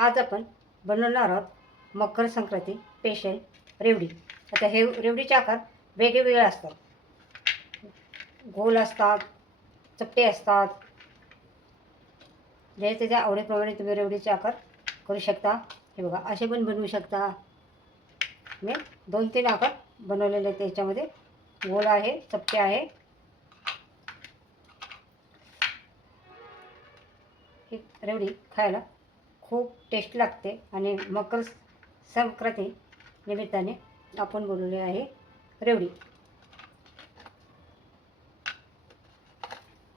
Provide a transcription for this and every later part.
आज आपण बनवणार आहोत मकर संक्रांती स्पेशल रेवडी. आता हे रेवडीचे आकार वेगवेगळे असतात. गोल असतात चपटे असतात. जे त्याच्या आवडीप्रमाणे तुम्ही रेवडीचे आकार करू शकता. हे बघा असे पण बनवू शकता. मी दोन तीन आकार बनवलेले आहेत त्याच्यामध्ये. गोल आहे चपटे आहे. ही रेवडी खायला खूप टेस्ट लागते आणि मकर संक्रांती निमित्ताने आपण बोलवले आहे. रेवडी.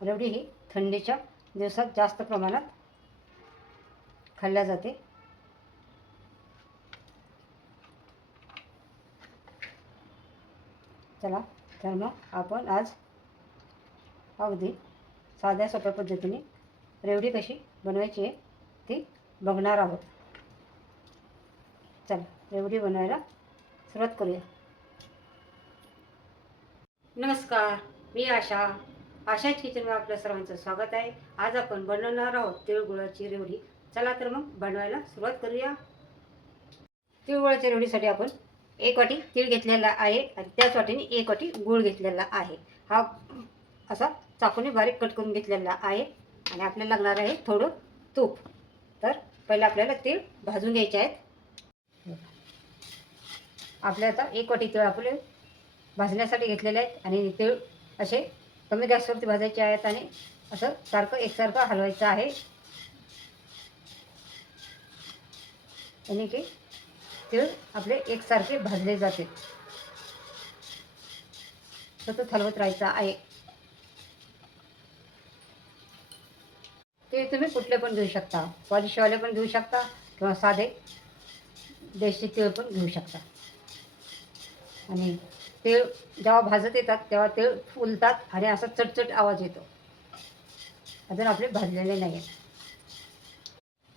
रेवडी ही थंडीच्या दिवसात जास्त प्रमाणात खाल्ल्या जाते. चला तर मग आपण आज अगदी साध्या सोप्या पद्धतीने रेवडी कशी बनवायची आहे ती बघणार आहोत. चला रेवडी बनवायला सुरुवात करूया. नमस्कार मी आशा. आशाच किचनवर आपल्या सर्वांचं स्वागत आहे. आज आपण बनवणार आहोत तिळगुळाची रेवडी. चला तर मग बनवायला सुरुवात करूया. तिळगुळाच्या रेवडीसाठी आपण एक वाटी तीळ घेतलेला आहे आणि त्याच वाटीने एक वाटी गूळ घेतलेला आहे. हा असा चाकूने बारीक कट करून घेतलेला आहे. आणि आपल्याला लागणार आहे थोडं तूप. तर पहिलं आपल्याला तीळ भाजून घ्यायचे आहेत. आपल्या आता एक वाटी तीळ आपले भाजण्यासाठी घेतलेले आहेत आणि तीळ असे कमी गॅसवरती भाजायचे आहेत आणि असं सारखं एकसारखं हलवायचं आहे. आणि की तीळ आपले एकसारखे भाजले जाते सतत हलवत राहायचं आहे. ते तुम्ही कुठले पण घेऊ शकता. पॉलिशवाले पण घेऊ शकता किंवा साधे देशी तीळ पण घेऊ शकता. आणि तीळ जेव्हा भाजत येतात तेव्हा तीळ फुलतात आणि असा चटचट आवाज येतो. अजून आपले भाजलेले नाही आहेत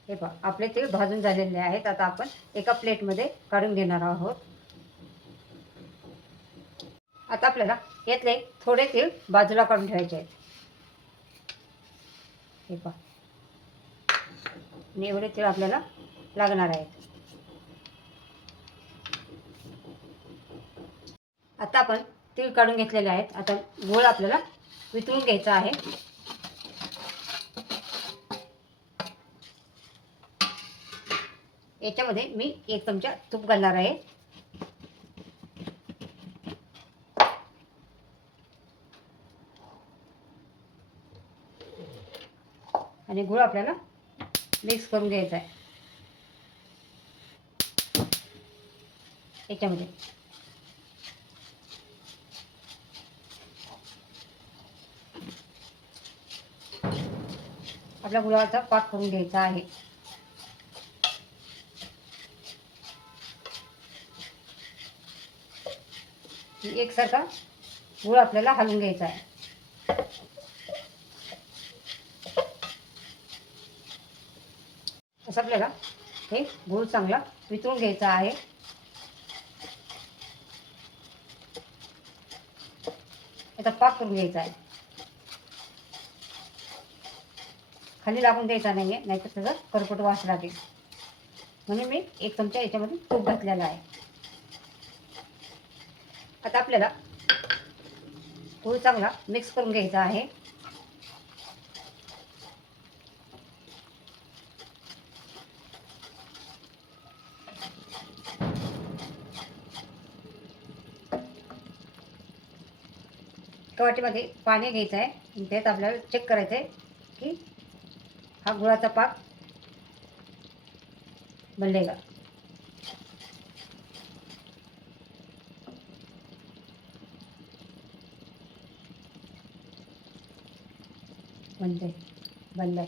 हे पहा आपले तीळ भाजून झालेले आहेत. आता आपण एका प्लेटमध्ये काढून घेणार आहोत. आता आपल्याला यातले थोडे तीळ बाजूला काढून ठेवायचे आहेत. हे पहा. आणि एवढे तीळ आपल्याला लागणार आहेत. आता आपण तीळ काढून घेतलेले आहेत. आता गोळ आपल्याला वितळून घ्यायचा आहे. याच्यामध्ये मी एक चमचा तूप घालणार आहे. आणि गुळ आपल्याला मिक्स करून घ्यायचा आहे याच्यामध्ये. आपल्या गुळाचा पाक करून घ्यायचा आहे. एकसारखा गुळ आपल्याला हलवून घ्यायचा आहे. असं आपल्याला हे गूळ चांगला वितळून घ्यायचा आहे. याचा पाक करून घ्यायचा आहे. खाली लागून द्यायचा नाही आहे नाहीतर त्याचा करपट वास लागेल. म्हणून मी एक चमचा याच्यामध्ये तूप घातलेला आहे. आता आपल्याला गूळ चांगला मिक्स करून घ्यायचा आहे. एका वाटीमध्ये पाणी घ्यायचं आहे. त्यात आपल्याला चेक करायचं आहे की हा गुळाचा पाक बनले का बनते बनलं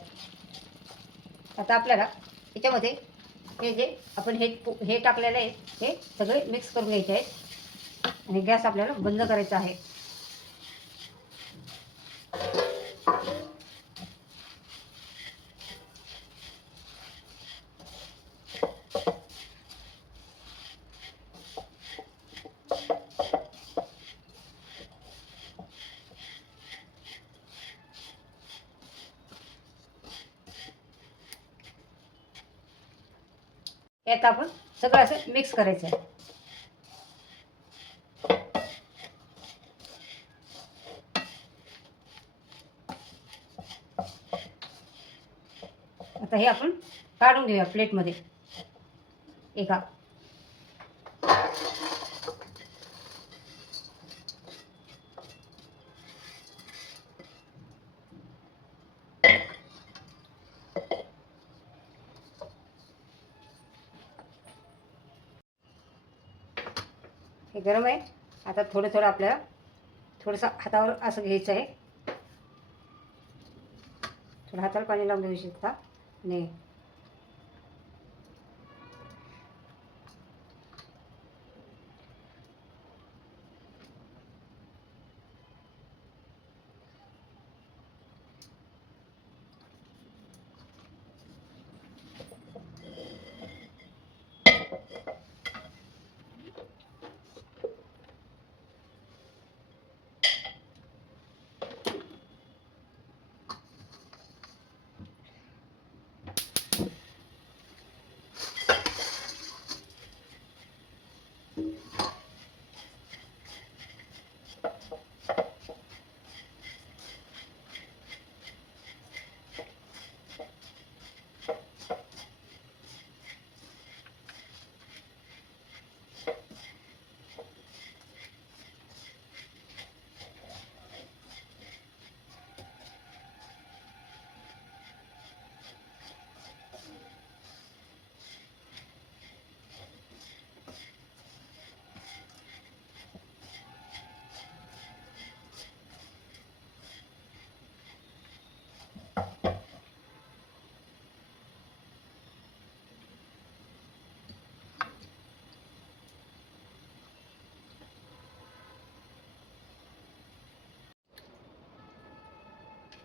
आता आपल्याला याच्यामध्ये हे जे आपण हे हे टाकलेलं आहे हे सगळे मिक्स करून घ्यायचे आहेत. आणि गॅस आपल्याला बंद करायचा आहे. यात आपण सगळं असं मिक्स करायचं आहे. आता हे आपण काढून घेऊया प्लेटमध्ये एका हे गरम आहे. आता थोडं थोडं आपल्याला थोडंसं हातावर असं घ्यायचं आहे. थोडं हाताला पाणी लावून घेऊ शकता. आणि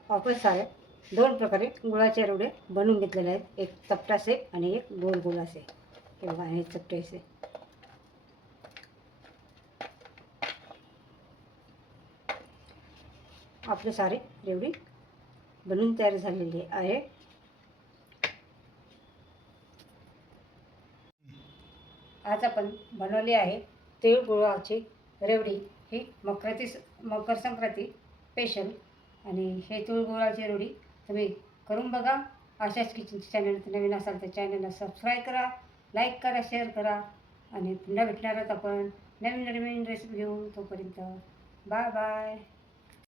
वापस सारे दोन प्रकारे गुळाचे रोडे बनवून घेतलेले आहेत. एक चपटासे आणि एक गोल गोल असे. हे बघा हे चपटे आपले सारे रेवडी बनवून तयार झालेली आहे. आज आपण बनवली आहे तिळगुळाची रेवडी. ही मकराती मकर संक्रांती स्पेशल आणि हे गुळाची रोडी तुम्ही करून बघा. अशाच किचन चॅनल नवीन असाल तर चॅनलला सबस्क्राईब करा लाईक करा शेअर करा. आणि पुन्हा भेटणार आहोत आपण. नवीन नवीन रेसिपी घेऊन तोपर्यंत बाय बाय